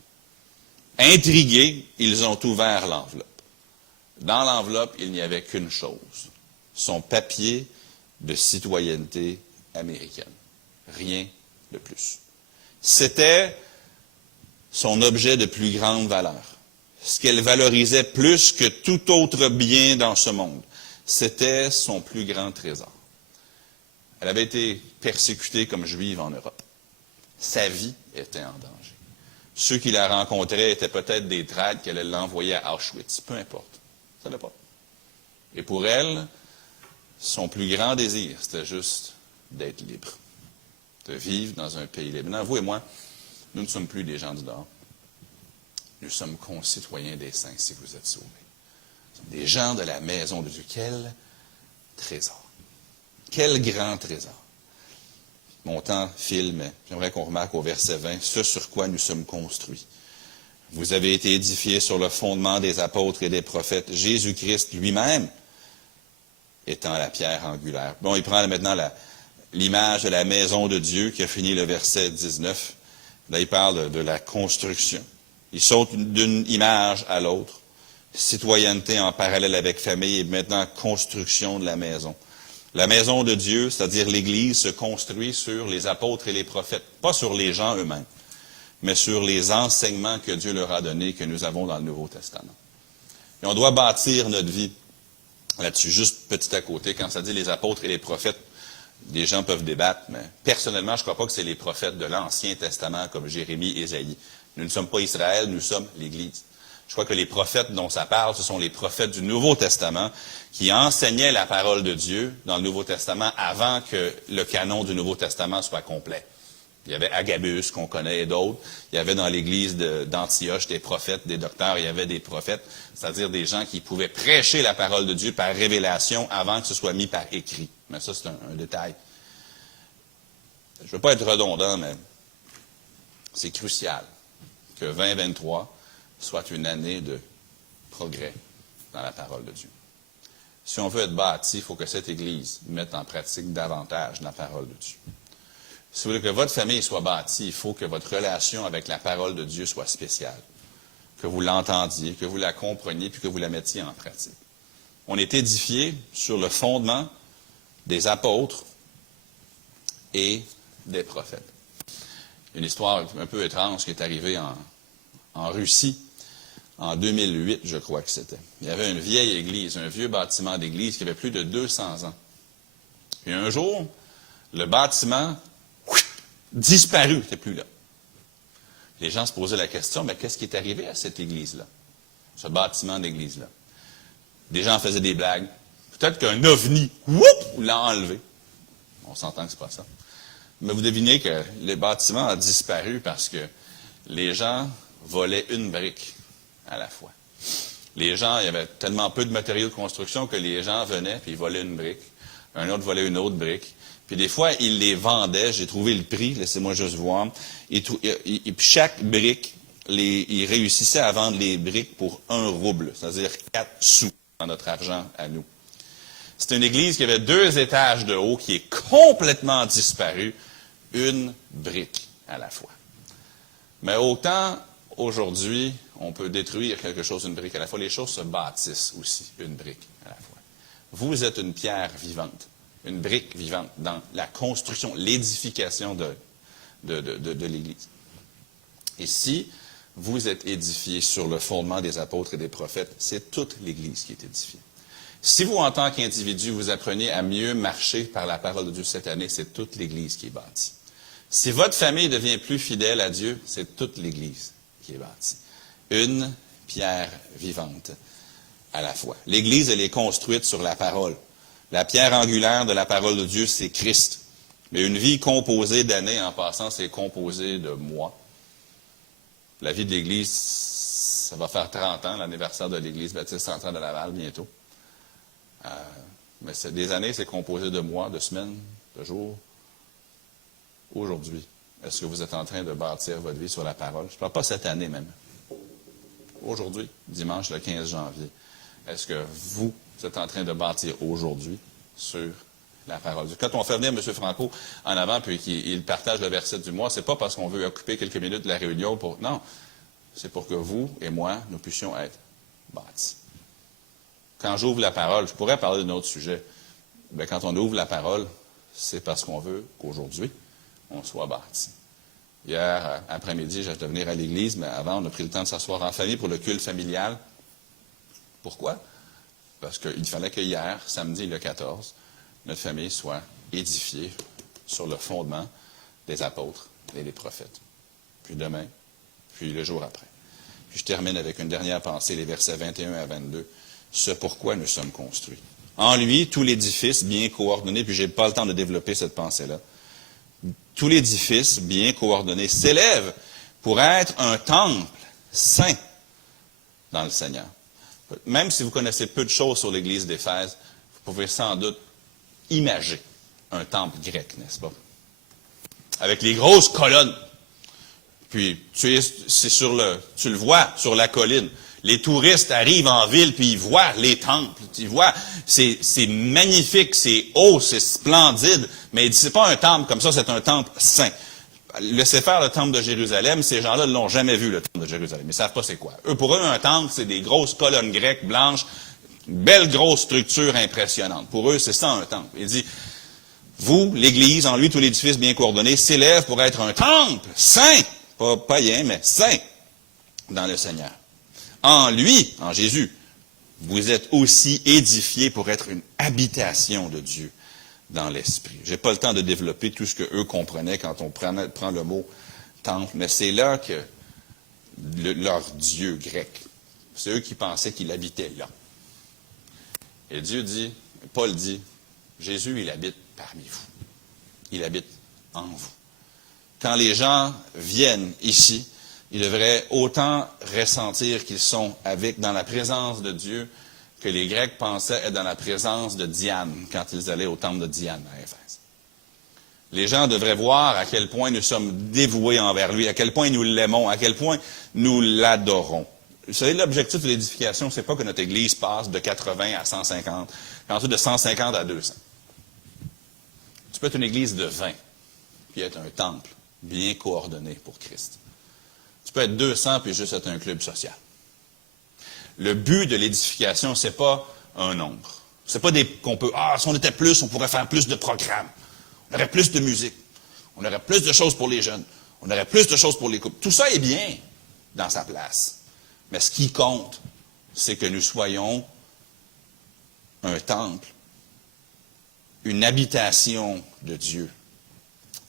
Intrigués, ils ont ouvert l'enveloppe. Dans l'enveloppe, il n'y avait qu'une chose, son papier de citoyenneté américaine. Rien de plus. C'était son objet de plus grande valeur. Ce qu'elle valorisait plus que tout autre bien dans ce monde. C'était son plus grand trésor. Elle avait été persécutée comme juive en Europe. Sa vie était en danger. Ceux qui la rencontraient étaient peut-être des traîtres qui allaient l'envoyer à Auschwitz. Peu importe. Ça ne savait pas. Et pour elle, son plus grand désir, c'était juste d'être libre. De vivre dans un pays libre. Maintenant, vous et moi, nous ne sommes plus des gens du dehors. Nous sommes concitoyens des saints si vous êtes sauvés. Nous sommes des gens de la maison de Dieu. Quel trésor. Quel grand trésor. Mon temps file, mais j'aimerais qu'on remarque au verset 20 ce sur quoi nous sommes construits. Vous avez été édifiés sur le fondement des apôtres et des prophètes, Jésus-Christ lui-même étant la pierre angulaire. Bon, il prend maintenant l'image de la maison de Dieu qui a fini le verset 19. Là, il parle de la construction. Il saute d'une image à l'autre. Citoyenneté en parallèle avec famille et maintenant construction de la maison. La maison de Dieu, c'est-à-dire l'Église, se construit sur les apôtres et les prophètes, pas sur les gens eux-mêmes, mais sur les enseignements que Dieu leur a donnés, que nous avons dans le Nouveau Testament. Et on doit bâtir notre vie là-dessus. Juste petit à côté, quand ça dit les apôtres et les prophètes, des gens peuvent débattre, mais personnellement, je ne crois pas que c'est les prophètes de l'Ancien Testament comme Jérémie et Ésaïe. Nous ne sommes pas Israël, nous sommes l'Église. Je crois que les prophètes dont ça parle, ce sont les prophètes du Nouveau Testament qui enseignaient la parole de Dieu dans le Nouveau Testament avant que le canon du Nouveau Testament soit complet. Il y avait Agabus, qu'on connaît, et d'autres. Il y avait dans l'église d'Antioche des prophètes, des docteurs, il y avait des prophètes, c'est-à-dire des gens qui pouvaient prêcher la parole de Dieu par révélation avant que ce soit mis par écrit. Mais ça, c'est un détail. Je ne veux pas être redondant, mais c'est crucial que 2023 soit une année de progrès dans la parole de Dieu. Si on veut être bâti, il faut que cette Église mette en pratique davantage la parole de Dieu. Si vous voulez que votre famille soit bâtie, il faut que votre relation avec la parole de Dieu soit spéciale, que vous l'entendiez, que vous la compreniez, puis que vous la mettiez en pratique. On est édifié sur le fondement des apôtres et des prophètes. Une histoire un peu étrange qui est arrivée en Russie. En 2008, je crois que c'était. Il y avait une vieille église, un vieux bâtiment d'église qui avait plus de 200 ans. Et un jour, le bâtiment disparu, il n'était plus là. Les gens se posaient la question, mais qu'est-ce qui est arrivé à cette église-là? Ce bâtiment d'église-là. Des gens faisaient des blagues. Peut-être qu'un ovni, l'a enlevé. On s'entend que ce n'est pas ça. Mais vous devinez que le bâtiment a disparu parce que les gens volaient une brique à la fois. Les gens, il y avait tellement peu de matériaux de construction que les gens venaient, puis ils volaient une brique. Un autre volait une autre brique. Puis des fois, ils les vendaient. J'ai trouvé le prix, laissez-moi juste voir. Et puis chaque brique, ils réussissaient à vendre les briques pour 1 rouble, c'est-à-dire 4 sous dans notre argent à nous. C'est une église qui avait 2 étages de haut, qui est complètement disparue, une brique à la fois. Mais autant aujourd'hui, on peut détruire quelque chose d'une brique à la fois. Les choses se bâtissent aussi, une brique à la fois. Vous êtes une pierre vivante, une brique vivante dans la construction, l'édification de l'Église. Et si vous êtes édifiés sur le fondement des apôtres et des prophètes, c'est toute l'Église qui est édifiée. Si vous, en tant qu'individu, vous apprenez à mieux marcher par la parole de Dieu cette année, c'est toute l'Église qui est bâtie. Si votre famille devient plus fidèle à Dieu, c'est toute l'Église qui est bâtie. Une pierre vivante à la fois. L'Église, elle est construite sur la parole. La pierre angulaire de la parole de Dieu, c'est Christ. Mais une vie composée d'années, en passant, c'est composé de mois. La vie de l'Église, ça va faire 30 ans, l'anniversaire de l'Église baptiste centrale de Laval, bientôt. Mais des années, c'est composé de mois, de semaines, de jours. Aujourd'hui, est-ce que vous êtes en train de bâtir votre vie sur la parole? Je ne parle pas cette année même. Aujourd'hui, dimanche le 15 janvier, est-ce que vous êtes en train de bâtir aujourd'hui sur la parole de Dieu? Quand on fait venir M. Franco en avant puis qu'il partage le verset du mois, ce n'est pas parce qu'on veut occuper quelques minutes de la réunion pour... Non, c'est pour que vous et moi, nous puissions être bâtis. Quand j'ouvre la parole, je pourrais parler d'un autre sujet. Bien, quand on ouvre la parole, c'est parce qu'on veut qu'aujourd'hui, on soit bâti. Hier après-midi, j'ai dû venir à l'église, mais avant, on a pris le temps de s'asseoir en famille pour le culte familial. Pourquoi? Parce qu'il fallait que hier, samedi le 14, notre famille soit édifié sur le fondement des apôtres et des prophètes. Puis demain, puis le jour après. Puis je termine avec une dernière pensée, les versets 21 à 22. Ce pourquoi nous sommes construits. En lui, tout l'édifice bien coordonné, puis je n'ai pas le temps de développer cette pensée-là, tout l'édifice bien coordonné s'élève pour être un temple saint dans le Seigneur. Même si vous connaissez peu de choses sur l'Église d'Éphèse, vous pouvez sans doute imager un temple grec, n'est-ce pas? Avec les grosses colonnes. Puis, tu le vois sur la colline. Les touristes arrivent en ville, puis ils voient les temples. Ils voient, c'est magnifique, c'est haut, c'est splendide. Mais il dit, c'est pas un temple comme ça, c'est un temple saint. Laissez faire le temple de Jérusalem, ces gens-là ne l'ont jamais vu, le temple de Jérusalem. Ils ne savent pas c'est quoi. Pour eux, un temple, c'est des grosses colonnes grecques blanches, une belle grosse structure impressionnante. Pour eux, c'est ça un temple. Il dit, vous, l'Église, en lui, tout l'édifice bien coordonné, s'élève pour être un temple saint, pas païen, mais saint, dans le Seigneur. En lui, en Jésus, vous êtes aussi édifiés pour être une habitation de Dieu dans l'esprit. Je n'ai pas le temps de développer tout ce qu'eux comprenaient quand on prend le mot temple, mais c'est là que leur Dieu grec, c'est eux qui pensaient qu'il habitait là. Et Dieu dit, Paul dit, Jésus, il habite parmi vous. Il habite en vous. Quand les gens viennent ici, ils devraient autant ressentir qu'ils sont dans la présence de Dieu que les Grecs pensaient être dans la présence de Diane quand ils allaient au temple de Diane à Éphèse. Les gens devraient voir à quel point nous sommes dévoués envers lui, à quel point nous l'aimons, à quel point nous l'adorons. Vous savez, l'objectif de l'édification, c'est pas que notre Église passe de 80 à 150, puis ensuite de 150 à 200. Tu peux être une Église de 20, puis être un temple bien coordonné pour Christ. Tu peux être 200, puis juste être un club social. Le but de l'édification, c'est pas un nombre. C'est pas qu'on peut, si on était plus, on pourrait faire plus de programmes. On aurait plus de musique. On aurait plus de choses pour les jeunes. On aurait plus de choses pour les couples. Tout ça est bien dans sa place. Mais ce qui compte, c'est que nous soyons un temple, une habitation de Dieu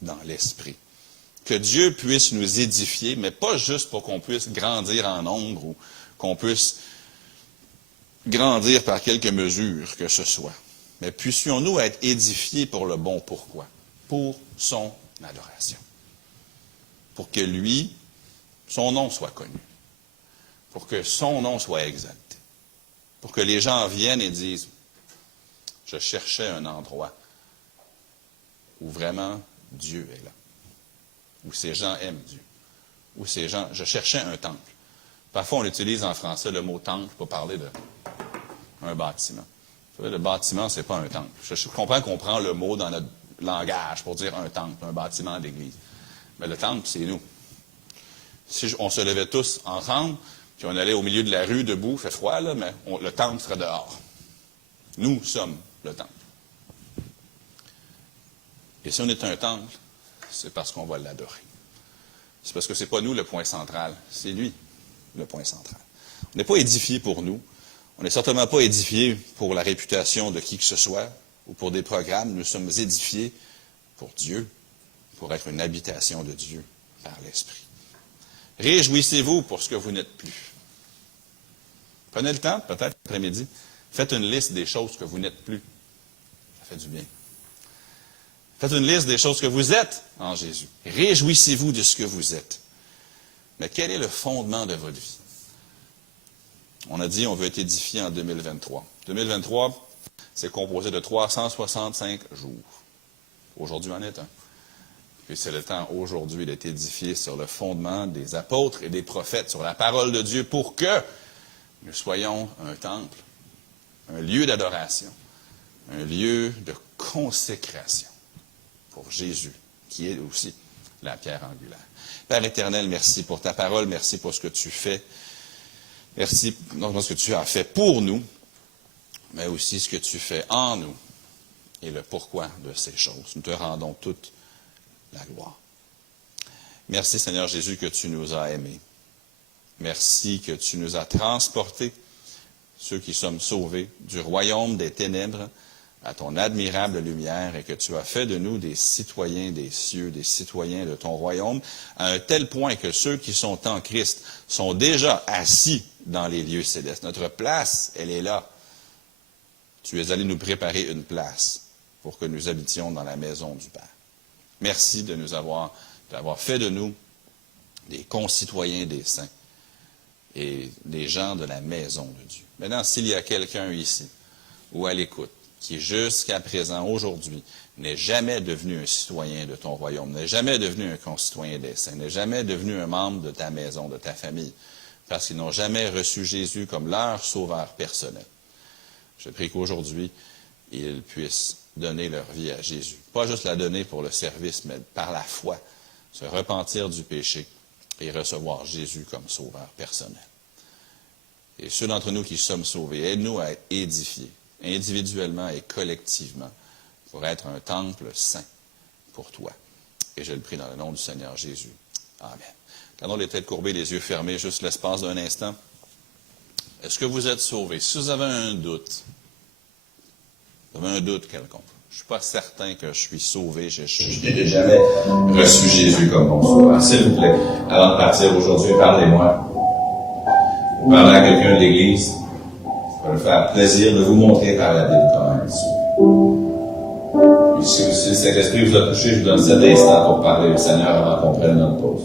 dans l'esprit. Que Dieu puisse nous édifier, mais pas juste pour qu'on puisse grandir en nombre ou qu'on puisse grandir par quelque mesure que ce soit. Mais puissions-nous être édifiés pour le bon pourquoi? Pour son adoration. Pour que lui, son nom soit connu. Pour que son nom soit exalté. Pour que les gens viennent et disent, je cherchais un endroit où vraiment Dieu est là. Où ces gens aiment Dieu. Où ces gens, je cherchais un temple. Parfois, on utilise en français le mot temple pour parler d'un bâtiment. Vous savez, le bâtiment, ce n'est pas un temple. Je comprends qu'on prend le mot dans notre langage pour dire un temple, un bâtiment d'église. Mais le temple, c'est nous. Si on se levait tous ensemble, puis on allait au milieu de la rue debout, il fait froid, là, mais le temple serait dehors. Nous sommes le temple. Et si on est un temple, c'est parce qu'on va l'adorer. C'est parce que ce n'est pas nous le point central, c'est lui le point central. On n'est pas édifié pour nous. On n'est certainement pas édifié pour la réputation de qui que ce soit ou pour des programmes. Nous sommes édifiés pour Dieu, pour être une habitation de Dieu par l'Esprit. Réjouissez-vous pour ce que vous n'êtes plus. Prenez le temps, peut-être après-midi, faites une liste des choses que vous n'êtes plus. Ça fait du bien. Faites une liste des choses que vous êtes en Jésus. Réjouissez-vous de ce que vous êtes. Mais quel est le fondement de votre vie? On a dit on veut être édifié en 2023. 2023, c'est composé de 365 jours. Aujourd'hui en est un. Puis c'est le temps aujourd'hui d'être édifié sur le fondement des apôtres et des prophètes, sur la parole de Dieu, pour que nous soyons un temple, un lieu d'adoration, un lieu de consécration pour Jésus, qui est aussi la pierre angulaire. Père éternel, merci pour ta parole, merci pour ce que tu fais. Merci pour ce que tu as fait pour nous, mais aussi ce que tu fais en nous et le pourquoi de ces choses. Nous te rendons toute la gloire. Merci Seigneur Jésus que tu nous as aimés. Merci que tu nous as transportés, ceux qui sommes sauvés, du royaume des ténèbres à ton admirable lumière et que tu as fait de nous des citoyens des cieux, des citoyens de ton royaume, à un tel point que ceux qui sont en Christ sont déjà assis dans les lieux célestes. Notre place, elle est là. Tu es allé nous préparer une place pour que nous habitions dans la maison du Père. Merci d'avoir fait de nous des concitoyens des saints et des gens de la maison de Dieu. Maintenant, s'il y a quelqu'un ici ou à l'écoute qui jusqu'à présent, aujourd'hui, n'est jamais devenu un citoyen de ton royaume, n'est jamais devenu un concitoyen des saints, n'est jamais devenu un membre de ta maison, de ta famille, parce qu'ils n'ont jamais reçu Jésus comme leur sauveur personnel. Je prie qu'aujourd'hui, ils puissent donner leur vie à Jésus. Pas juste la donner pour le service, mais par la foi, se repentir du péché et recevoir Jésus comme sauveur personnel. Et ceux d'entre nous qui sommes sauvés, aide-nous à édifier, individuellement et collectivement, pour être un temple saint pour toi. Et je le prie dans le nom du Seigneur Jésus. Amen. Gardons les têtes courbées, les yeux fermés, juste l'espace d'un instant. Est-ce que vous êtes sauvés? Si vous avez un doute, quelconque, je ne suis pas certain que je suis sauvé, je n'ai jamais reçu Jésus comme mon sauveur. S'il vous plaît, avant de partir aujourd'hui, parlez-moi. Vous parlez à quelqu'un de l'Église. Ça va me faire plaisir de vous montrer par la Bible comment être sauvé. Si le Saint-Esprit vous a touché, je vous donne 7 instants pour parler au Seigneur avant qu'on prenne notre pause.